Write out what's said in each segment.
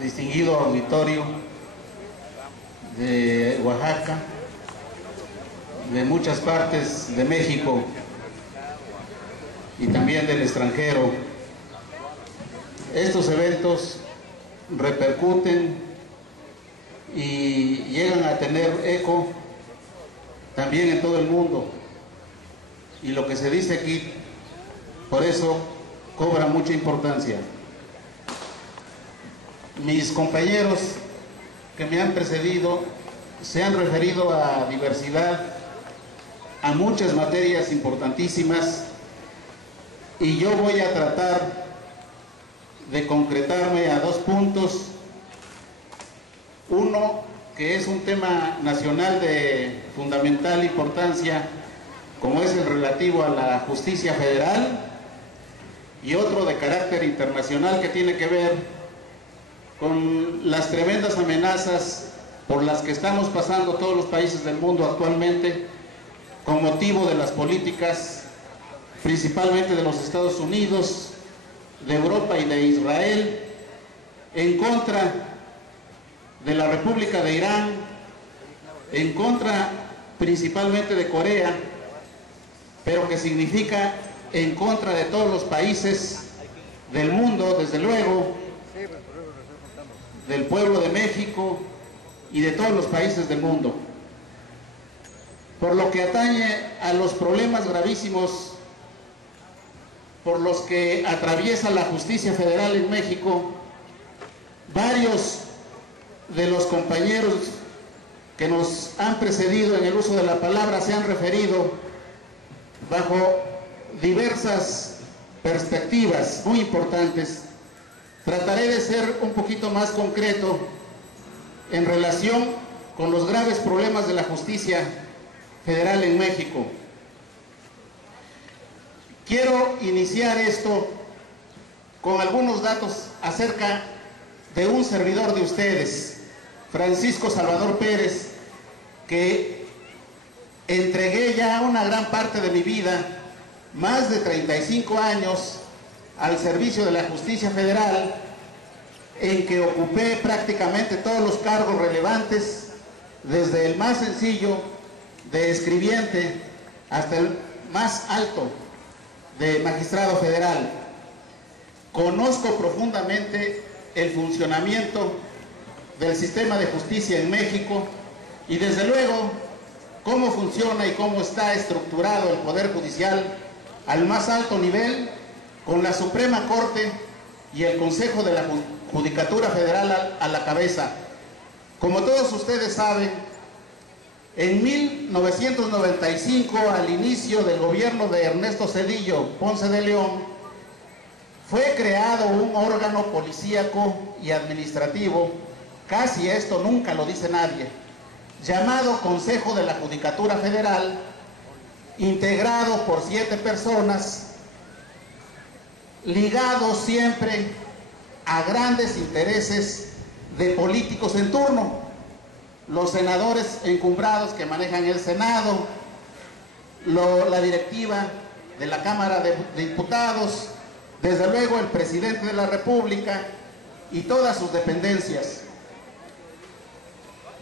distinguido auditorio de Oaxaca, de muchas partes de México y también del extranjero. Estos eventos repercuten y llegan a tener eco también en todo el mundo, y lo que se dice aquí, por eso cobra mucha importancia. Mis compañeros que me han precedido se han referido a diversidad, a muchas materias importantísimas, y yo voy a tratar de concretarme a dos puntos. Uno, que es un tema nacional de fundamental importancia, como es el relativo a la justicia federal, y otro de carácter internacional que tiene que ver con las tremendas amenazas por las que estamos pasando todos los países del mundo actualmente, con motivo de las políticas principalmente de los Estados Unidos, de Europa y de Israel, en contra de la República de Irán, en contra principalmente de Corea, pero que significa en contra de todos los países del mundo, desde luego, del pueblo de México y de todos los países del mundo. Por lo que atañe a los problemas gravísimos por los que atraviesa la justicia federal en México, varios de los compañeros que nos han precedido en el uso de la palabra se han referido bajo diversas perspectivas muy importantes. Trataré de ser un poquito más concreto en relación con los graves problemas de la justicia federal en México. Quiero iniciar esto con algunos datos acerca de un servidor de ustedes, Francisco Salvador Pérez, que entregué ya una gran parte de mi vida, más de 35 años, al servicio de la justicia federal, en que ocupé prácticamente todos los cargos relevantes, desde el más sencillo de escribiente hasta el más alto de magistrado federal. Conozco profundamente el funcionamiento del sistema de justicia en México y desde luego cómo funciona y cómo está estructurado el Poder Judicial al más alto nivel, con la Suprema Corte y el Consejo de la Judicatura Federal a la cabeza. Como todos ustedes saben, en 1995, al inicio del gobierno de Ernesto Zedillo Ponce de León, fue creado un órgano policíaco y administrativo, casi esto nunca lo dice nadie, llamado Consejo de la Judicatura Federal, integrado por 7 personas, ligados siempre a grandes intereses de políticos en turno. Los senadores encumbrados que manejan el Senado, la directiva de la Cámara de Diputados, desde luego el presidente de la República y todas sus dependencias.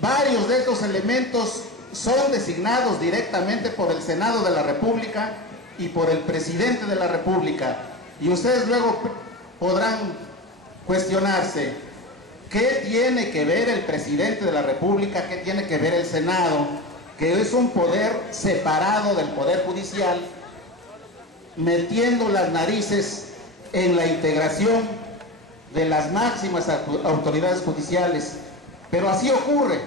Varios de estos elementos son designados directamente por el Senado de la República y por el presidente de la República. Y ustedes luego podrán cuestionarse, ¿qué tiene que ver el presidente de la República? ¿Qué tiene que ver el Senado? Que es un poder separado del Poder Judicial, metiendo las narices en la integración de las máximas autoridades judiciales. Pero así ocurre.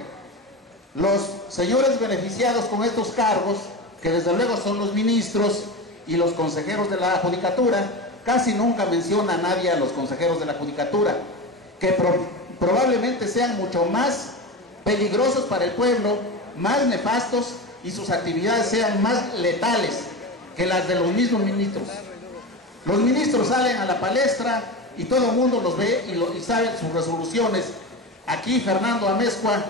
Los señores beneficiados con estos cargos, que desde luego son los ministros y los consejeros de la Judicatura, casi nunca menciona a nadie a los consejeros de la Judicatura, que probablemente sean mucho más peligrosos para el pueblo, más nefastos, y sus actividades sean más letales que las de los mismos ministros. Los ministros salen a la palestra y todo el mundo los ve y saben sus resoluciones. Aquí Fernando Amezcua,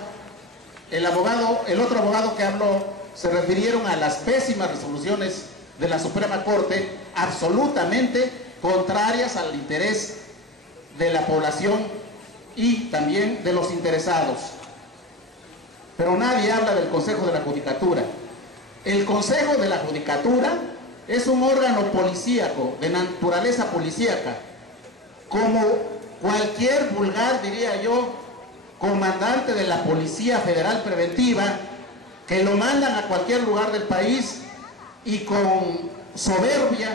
el otro abogado que habló, se refirieron a las pésimas resoluciones de la Suprema Corte, absolutamente contrarias al interés de la población y también de los interesados. Pero nadie habla del Consejo de la Judicatura. El Consejo de la Judicatura es un órgano policíaco, de naturaleza policíaca, como cualquier vulgar, diría yo, comandante de la Policía Federal Preventiva, que lo mandan a cualquier lugar del país y con soberbia,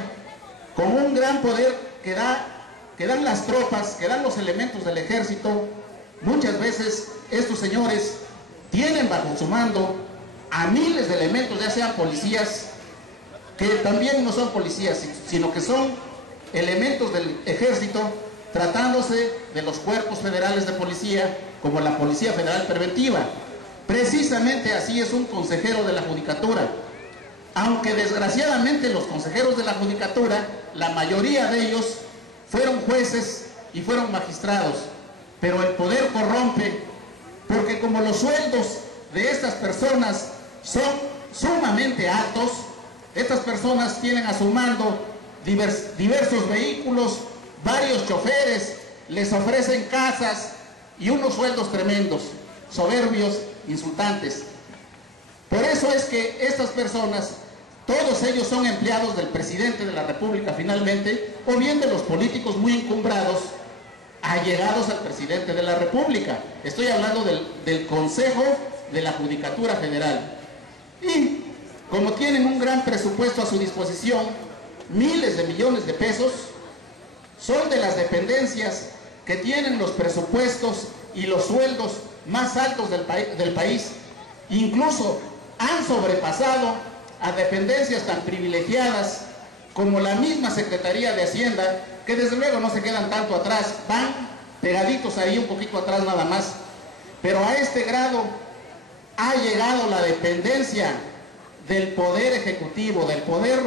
con un gran poder que dan las tropas, que dan los elementos del ejército. Muchas veces estos señores tienen bajo su mando a miles de elementos, ya sean policías, que también no son policías, sino que son elementos del ejército, tratándose de los cuerpos federales de policía, como la Policía Federal Preventiva. Precisamente así es un consejero de la Judicatura. Aunque desgraciadamente los consejeros de la Judicatura, la mayoría de ellos fueron jueces y fueron magistrados, pero el poder corrompe, porque como los sueldos de estas personas son sumamente altos, estas personas tienen a su mando diversos vehículos, varios choferes, les ofrecen casas y unos sueldos tremendos, soberbios, insultantes. Por eso es que estas personas, todos ellos son empleados del presidente de la República finalmente, o bien de los políticos muy encumbrados, allegados al presidente de la República. Estoy hablando del Consejo de la Judicatura Federal. Y como tienen un gran presupuesto a su disposición, miles de millones de pesos, son de las dependencias que tienen los presupuestos y los sueldos más altos del país. Incluso han sobrepasado a dependencias tan privilegiadas como la misma Secretaría de Hacienda, que desde luego no se quedan tanto atrás, van pegaditos ahí un poquito atrás nada más. Pero a este grado ha llegado la dependencia del poder ejecutivo, del poder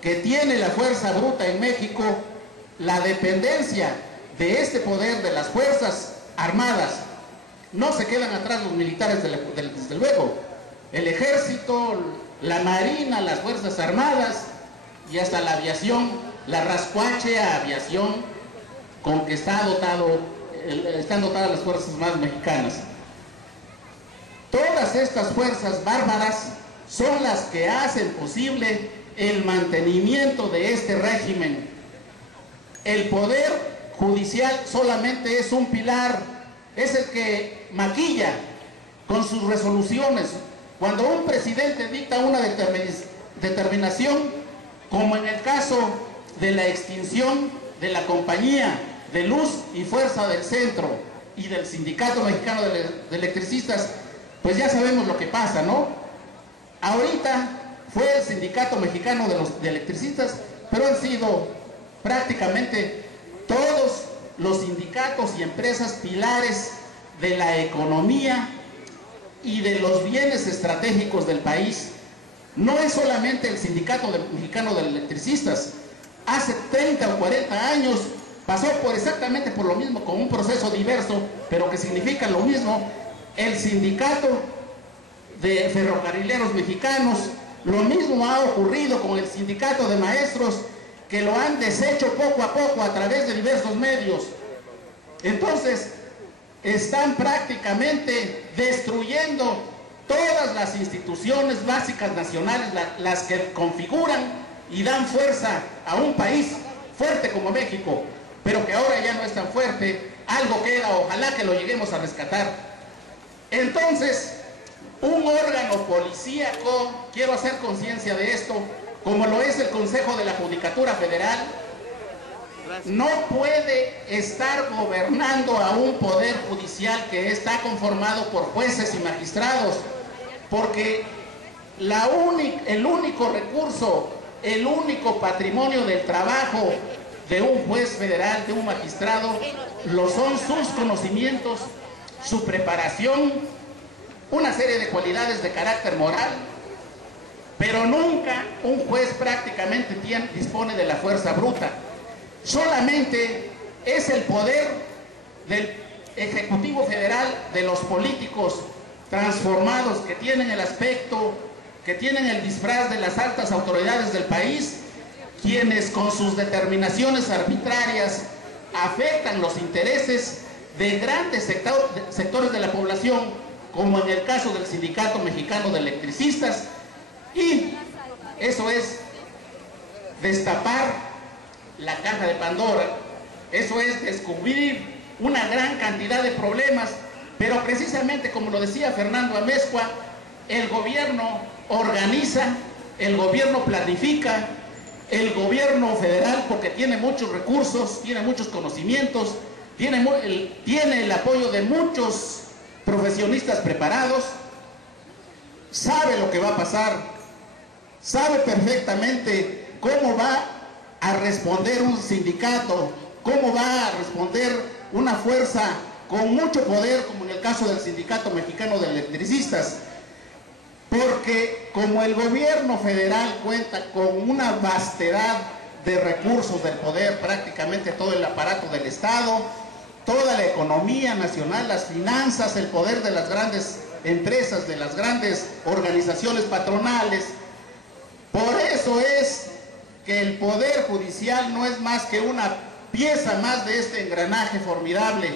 que tiene la fuerza bruta en México, la dependencia de este poder de las Fuerzas Armadas. No se quedan atrás los militares, desde luego. El Ejército, la Marina, las Fuerzas Armadas y hasta la aviación, la rascuachea aviación con que están dotadas las Fuerzas Armadas mexicanas. Todas estas fuerzas bárbaras son las que hacen posible el mantenimiento de este régimen. El poder judicial solamente es un pilar, es el que maquilla con sus resoluciones. Cuando un presidente dicta una determinación, como en el caso de la extinción de la Compañía de Luz y Fuerza del Centro y del Sindicato Mexicano de Electricistas, pues ya sabemos lo que pasa, ¿no? Ahorita fue el Sindicato Mexicano de Electricistas, pero han sido prácticamente todos los sindicatos y empresas pilares de la economía y de los bienes estratégicos del país. No es solamente el Sindicato Mexicano de Electricistas. Hace 30 o 40 años pasó exactamente por lo mismo, con un proceso diverso, pero que significa lo mismo. El Sindicato de Ferrocarrileros Mexicanos, lo mismo ha ocurrido con el Sindicato de Maestros, que lo han deshecho poco a poco a través de diversos medios. Entonces, están prácticamente destruyendo todas las instituciones básicas nacionales, las que configuran y dan fuerza a un país fuerte como México, pero que ahora ya no es tan fuerte. Algo queda, ojalá que lo lleguemos a rescatar. Entonces, un órgano policíaco, quiero hacer conciencia de esto, como lo es el Consejo de la Judicatura Federal, no puede estar gobernando a un poder judicial que está conformado por jueces y magistrados, porque el único recurso, el único patrimonio del trabajo de un juez federal, de un magistrado, lo son sus conocimientos, su preparación, una serie de cualidades de carácter moral, pero nunca un juez prácticamente dispone de la fuerza bruta. Solamente es el poder del Ejecutivo Federal, de los políticos transformados que tienen el aspecto, que tienen el disfraz de las altas autoridades del país, quienes con sus determinaciones arbitrarias afectan los intereses de grandes sectores de la población, como en el caso del Sindicato Mexicano de Electricistas, y eso es destapar la caja de Pandora, eso es descubrir una gran cantidad de problemas, pero precisamente como lo decía Fernando Amezcua, el gobierno organiza, el gobierno planifica, el gobierno federal, porque tiene muchos recursos, tiene muchos conocimientos, tiene el apoyo de muchos profesionistas preparados, sabe lo que va a pasar, sabe perfectamente cómo va a responder un sindicato, cómo va a responder una fuerza con mucho poder, como en el caso del Sindicato Mexicano de Electricistas, porque como el gobierno federal cuenta con una vastedad de recursos del poder, prácticamente todo el aparato del Estado, toda la economía nacional, las finanzas, el poder de las grandes empresas, de las grandes organizaciones patronales, por eso es que el Poder Judicial no es más que una pieza más de este engranaje formidable